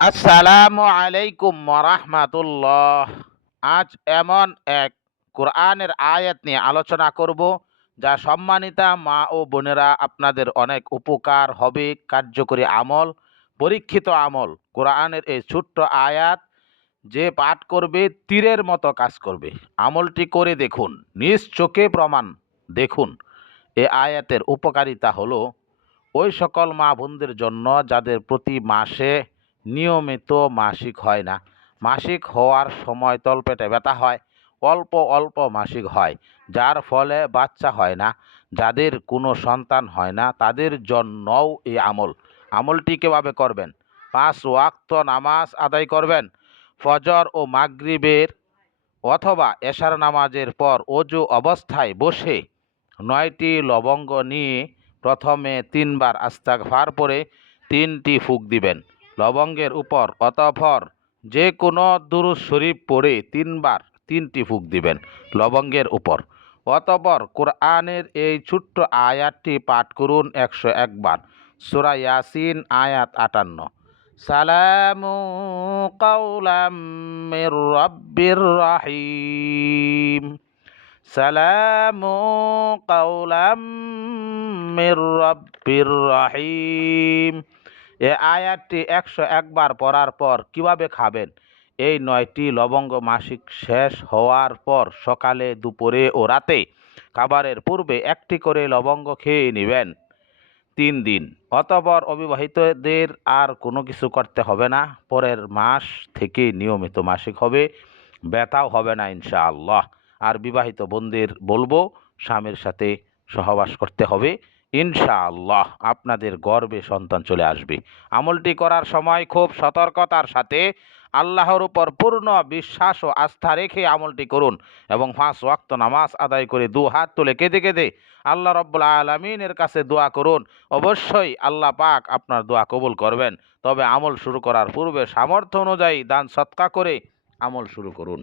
আসসালামু আলাইকুম রাহমাতুল্লাহ। আজ এমন এক কোরআনের আয়াত নিয়ে আলোচনা করব, যা সম্মানিতা মা ও বোনেরা আপনাদের অনেক উপকার হবে। কার্যকরী আমল, পরীক্ষিত আমল। কোরআনের এই ছোট্ট আয়াত যে পাঠ করবে তীরের মতো কাজ করবে। আমলটি করে দেখুন, নিজ চোখে প্রমাণ দেখুন। এ আয়াতের উপকারিতা হলো ওই সকল মা বোনদের জন্য যাদের প্রতি মাসে নিয়মিত মাসিক হয় না। মাসিক হওয়ার সময় তলপেটে ব্যথা হয়, অল্প অল্প মাসিক হয়, যার ফলে বাচ্চা হয় না, যাদের কোনো সন্তান হয় না, তাদের জন্যও এই আমলটি কীভাবে করবেন? 5 ওয়াক্ত নামাজ আদায় করবেন। ফজর ও মাগরিবের অথবা এশার নামাজের পর অজু অবস্থায় বসে 9টি লবঙ্গ নিয়ে প্রথমে 3 বার ইস্তিগফার পরে 3টি ফুঁক দিবেন লবঙ্গের উপর। অতঃপর যে কোনো দুরূদ শরীফ পড়ে 3 বার 3টি ফুঁক দিবেন লবঙ্গের উপর। অতঃপর কোরআনের এই ছোট্ট আয়াতটি পাঠ করুন 101 বার। সূরা ইয়াসিন আয়াত 58। সালামু কাওলাম মির রাব্বির রাহিম। সালামু কাওলাম মির রাব্বির রাহিম। এ আয়াতটি 101 বার পড়ার পর কিভাবে খাবেন? এই 9টি লবঙ্গ মাসিক শেষ হওয়ার পর সকালে, দুপুরে ও রাতে খাবারের পূর্বে 1টি করে লবঙ্গ খেয়ে নেবেন 3 দিন। অতঃপর অবিবাহিতদের আর কোনো কিছু করতে হবে না। পরের মাস থেকে নিয়মিত মাসিক হবে, ব্যথাও হবে না ইনশাআল্লাহ। আর বিবাহিত বোনদের বলবো, স্বামীর সাথে সহবাস করতে হবে, ইনশাআল্লাহ আপনাদের গর্ভে সন্তান চলে আসবে। আমলটি করার সময় খুব সতর্কতার সাথে আল্লাহর উপর পূর্ণ বিশ্বাস ও আস্থা রেখে আমলটি করুন এবং 5 ওয়াক্ত নামাজ আদায় করে 2 হাত তুলে কেঁদে কেঁদে আল্লাহ রাব্বুল আলামিনের কাছে দোয়া করুন। অবশ্যই আল্লাহ পাক আপনার দোয়া কবুল করবেন। তবে আমল শুরু করার পূর্বে সামর্থ্য অনুযায়ী দান সৎকা করে আমল শুরু করুন।